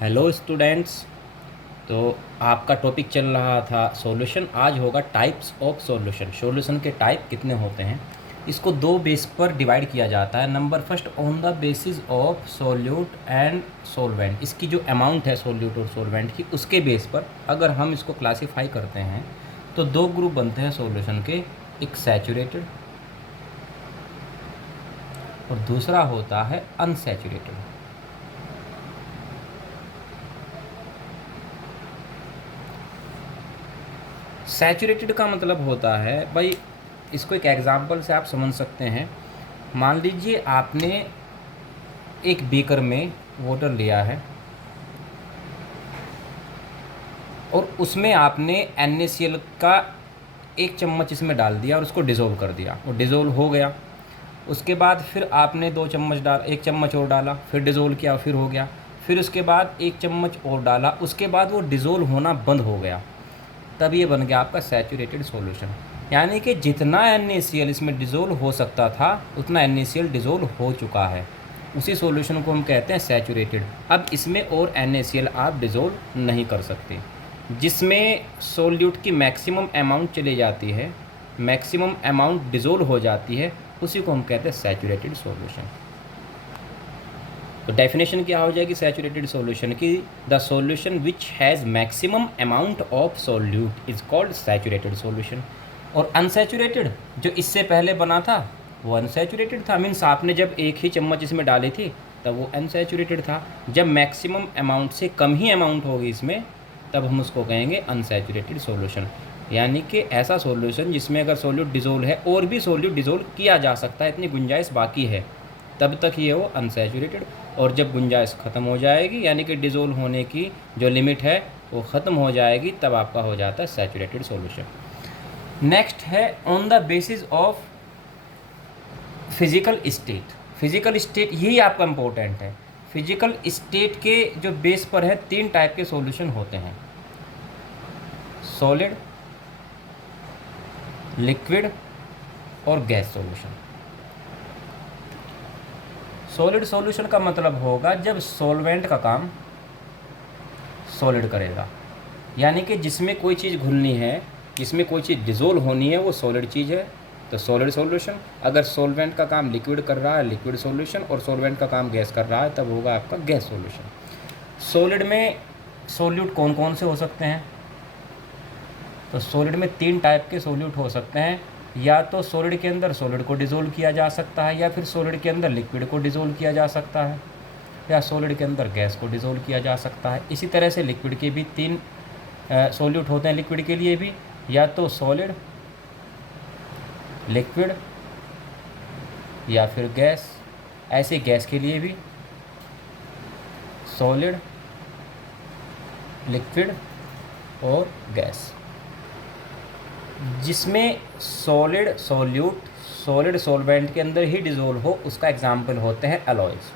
Hello students. तो आपका topic चल रहा था सॉल्यूशन। आज होगा टाइप्स ऑफ सॉल्यूशन। सॉल्यूशन के टाइप कितने होते हैं, इसको दो बेस पर डिवाइड किया जाता है। Number first, on the basis of solute and solvent. इसकी जो अमाउंट है सोल्यूट और सोलवेंट की, उसके बेस पर अगर हम इसको क्लासीफाई करते हैं तो दो ग्रुप बनते हैं सॉल्यूशन के। एक सैचुरेटेड और दूसरा होता है अनसैचुरेटेड। सैचुरेटेड का मतलब होता है भाई, इसको एक एग्जांपल से आप समझ सकते हैं। मान लीजिए आपने एक बीकर में वाटर लिया है और उसमें आपने NaCl का एक चम्मच इसमें डाल दिया और उसको डिज़ोल्व कर दिया। वो डिज़ोल्व हो गया। उसके बाद फिर आपने दो चम्मच डाल, एक चम्मच और डाला, फिर डिज़ोल्व किया, फिर हो गया। फिर उसके बाद एक चम्मच और डाला, उसके बाद वो डिज़ोल्व होना बंद हो गया। तब ये बन गया आपका सैचुरेटेड सॉल्यूशन। यानी कि जितना NaCl इसमें डिज़ोल्व हो सकता था उतना NaCl डिज़ोल्व हो चुका है। उसी सॉल्यूशन को हम कहते हैं सैचुरेटेड। अब इसमें और NaCl आप डिज़ोल्व नहीं कर सकते। जिसमें सोल्यूट की मैक्सिमम अमाउंट चली जाती है, मैक्सिमम अमाउंट डिज़ोल्व हो जाती है, उसी को हम कहते हैं सैचुरेटेड सॉल्यूशन। तो डेफिनेशन क्या हो जाएगी सैचुरेटेड सॉल्यूशन की? The solution which has maximum amount of solute is called saturated solution. और अनसैचुरेटेड जो इससे पहले बना था वो अनसैचुरेटेड था। मीन्स आपने जब एक ही चम्मच इसमें डाली थी तब वो अनसैचुरेटेड था। जब मैक्सिमम अमाउंट से कम ही अमाउंट होगी इसमें, तब हम उसको कहेंगे अनसैचुरेटेड सॉल्यूशन। यानी कि ऐसा सॉल्यूशन जिसमें अगर सोल्यूट डिज़ोल्व है और भी सोल्यूट डिज़ोल्व किया जा सकता है, इतनी गुंजाइश बाकी है, तब तक ये वो अनसैचुरेटेड। और जब गुंजाइश ख़त्म हो जाएगी, यानी कि डिज़ोल्व होने की जो लिमिट है वो ख़त्म हो जाएगी, तब आपका हो जाता है सैचुरेटेड सॉल्यूशन। नेक्स्ट है on the basis of physical state. Physical state यही आपका इम्पोर्टेंट है। फिजिकल स्टेट के जो बेस पर है तीन टाइप के सॉल्यूशन होते हैं: सॉलिड, लिक्विड और गैस सॉल्यूशन। सॉलिड सॉल्यूशन का मतलब होगा जब सॉल्वेंट का काम सॉलिड करेगा, यानी कि जिसमें कोई चीज़ घुलनी है, जिसमें कोई चीज़ डिज़ोल्व होनी है, वो सॉलिड चीज़ है, तो सॉलिड सॉल्यूशन। अगर सॉल्वेंट का काम लिक्विड कर रहा है, लिक्विड सॉल्यूशन, और सॉल्वेंट का काम गैस कर रहा है, तब होगा आपका गैस सॉल्यूशन। सॉलिड में सॉल्यूट कौन कौन से हो सकते हैं? तो सॉलिड में तीन टाइप के सॉल्यूट हो सकते हैं। या तो सॉलिड के अंदर सॉलिड को डिज़ोल्व किया जा सकता है, या फिर सॉलिड के अंदर लिक्विड को डिज़ोल्व किया जा सकता है, या सॉलिड के अंदर गैस को डिज़ोल्व किया जा सकता है। इसी तरह से लिक्विड के भी तीन सॉल्यूट होते हैं। लिक्विड के लिए भी या तो सॉलिड, लिक्विड या फिर गैस। ऐसे गैस के लिए भी सॉलिड, लिक्विड और गैस। जिसमें सॉलिड सॉल्यूट सॉलिड सॉल्वेंट के अंदर ही डिज़ोल्व हो, उसका एग्जाम्पल होते हैं एलॉयज़।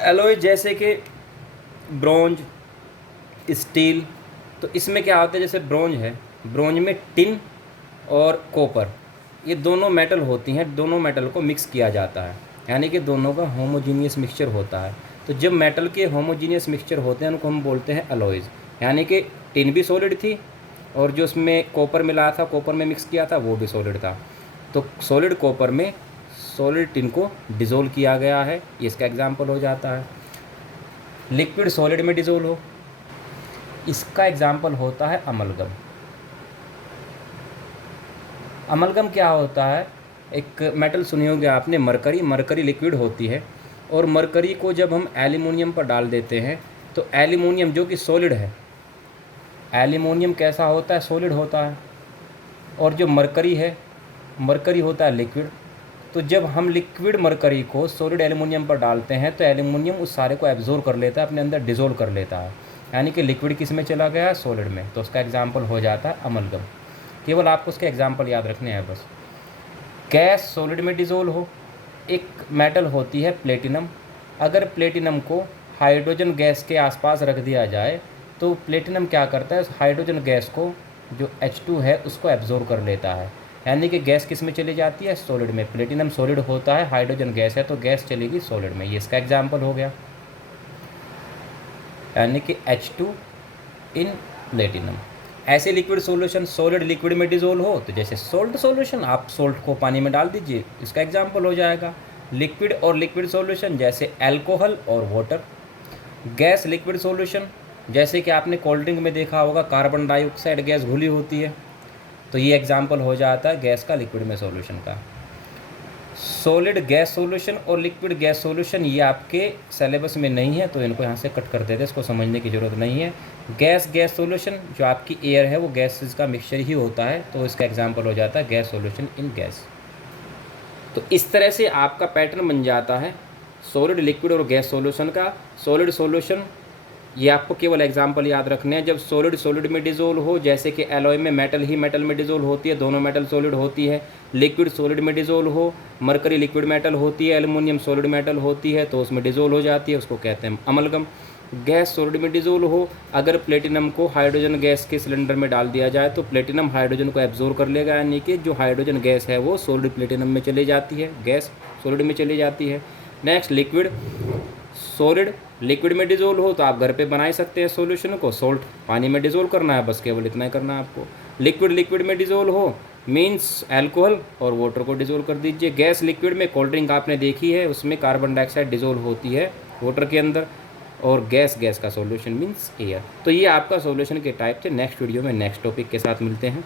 एलॉय जैसे कि ब्रोंज, स्टील। तो इसमें क्या होता है, जैसे ब्रोंज है, ब्रोंज में टिन और कॉपर, ये दोनों मेटल होती हैं। दोनों मेटल को मिक्स किया जाता है, यानी कि दोनों का होमोजीनियस मिक्सचर होता है। तो जब मेटल के होमोजीनियस मिक्सचर होते हैं उनको हम बोलते हैं एलॉयज़। यानी कि टिन भी सॉलिड थी और जो उसमें कॉपर मिला था, कॉपर में मिक्स किया था, वो भी सॉलिड था। तो सॉलिड कॉपर में सॉलिड टिन को डिज़ोल्व किया गया है, ये इसका एग्जाम्पल हो जाता है। लिक्विड सॉलिड में डिज़ोल्व हो, इसका एग्जाम्पल होता है अमलगम। अमलगम क्या होता है? एक मेटल सुनी होगी आपने, मरकरी। मरकरी लिक्विड होती है और मरकरी को जब हम एल्यूमिनियम पर डाल देते हैं तो एल्यूमिनियम जो कि सॉलिड है, एल्यूमिनियम कैसा होता है? सॉलिड होता है। और जो मरकरी है, मरकरी होता है लिक्विड। तो जब हम लिक्विड मरकरी को सॉलिड एल्यूमिनियम पर डालते हैं तो एल्यूमिनियम उस सारे को एब्जॉर्ब कर लेता है, अपने अंदर डिज़ोल्व कर लेता है, यानी कि लिक्विड किस में चला गया? सॉलिड में। तो उसका एग्जाम्पल हो जाता है अमलगम। केवल आपको उसके एग्जाम्पल याद रखने हैं बस। गैस सॉलिड में डिज़ोल्व हो, एक मेटल होती है प्लेटिनम। अगर प्लेटिनम को हाइड्रोजन गैस के आसपास रख दिया जाए तो प्लेटिनम क्या करता है? उस हाइड्रोजन गैस को, जो H2 है, उसको एब्जॉर्ब कर लेता है, यानी कि गैस किस में चली जाती है, सॉलिड में। प्लेटिनम सॉलिड होता है, हाइड्रोजन गैस है, तो गैस चलेगी सॉलिड में। ये इसका एग्जाम्पल हो गया, यानी कि H2 इन प्लेटिनम। ऐसे लिक्विड सॉल्यूशन सॉलिड लिक्विड में डिजोल्व हो तो जैसे सोल्ट सॉल्यूशन, आप सोल्ट को पानी में डाल दीजिए, इसका एग्जाम्पल हो जाएगा। लिक्विड और लिक्विड सॉल्यूशन जैसे अल्कोहल और वाटर। गैस लिक्विड सॉल्यूशन जैसे कि आपने कोल्ड ड्रिंक में देखा होगा कार्बन डाइऑक्साइड गैस घुली होती है, तो ये एग्जाम्पल हो जाता है गैस का लिक्विड में सॉल्यूशन का। सॉलिड गैस सॉल्यूशन और लिक्विड गैस सॉल्यूशन ये आपके सिलेबस में नहीं है, तो इनको यहाँ से कट कर देते हैं, इसको समझने की ज़रूरत नहीं है। गैस गैस सॉल्यूशन जो आपकी एयर है वो गैसेस का मिक्सचर ही होता है, तो इसका एग्जांपल हो जाता है गैस सॉल्यूशन इन गैस। तो इस तरह से आपका पैटर्न बन जाता है सॉलिड लिक्विड और गैस सॉल्यूशन का। सॉलिड सॉल्यूशन ये आपको केवल एग्जाम्पल याद रखने हैं, जब सॉलिड सॉलिड में डिजोल्व हो, जैसे कि एलॉय में मेटल ही मेटल में डिजोल्व होती है, दोनों मेटल सॉलिड होती है। लिक्विड सॉलिड में डिजोल्व हो, मरकरी लिक्विड मेटल होती है, एल्युमिनियम सॉलिड मेटल होती है, तो उसमें डिजोल्व हो जाती है, उसको कहते हैं अमलगम। गैस सॉलिड में डिजोल्व हो, अगर प्लेटिनम को हाइड्रोजन गैस के सिलेंडर में डाल दिया जाए तो प्लेटिनम हाइड्रोजन को एब्जॉर्ब कर लेगा, यानी कि जो हाइड्रोजन गैस है वो सॉलिड प्लेटिनम में चली जाती है, गैस सॉलिड में चली जाती है। नेक्स्ट लिक्विड सॉलिड लिक्विड में डिजोल्व हो तो आप घर पे बना ही सकते हैं सॉल्यूशन को, सोल्ट पानी में डिजोल्व करना है, बस केवल इतना ही करना है आपको। लिक्विड लिक्विड में डिजोल्व हो मीन्स अल्कोहल और वाटर को डिजोल्व कर दीजिए। गैस लिक्विड में कोल्ड ड्रिंक आपने देखी है, उसमें कार्बन डाइऑक्साइड डिजोल्व होती है वाटर के अंदर, और गैस गैस का सॉल्यूशन मीन्स एयर। तो ये आपका सॉल्यूशन के टाइप थे। नेक्स्ट वीडियो में नेक्स्ट टॉपिक के साथ मिलते हैं।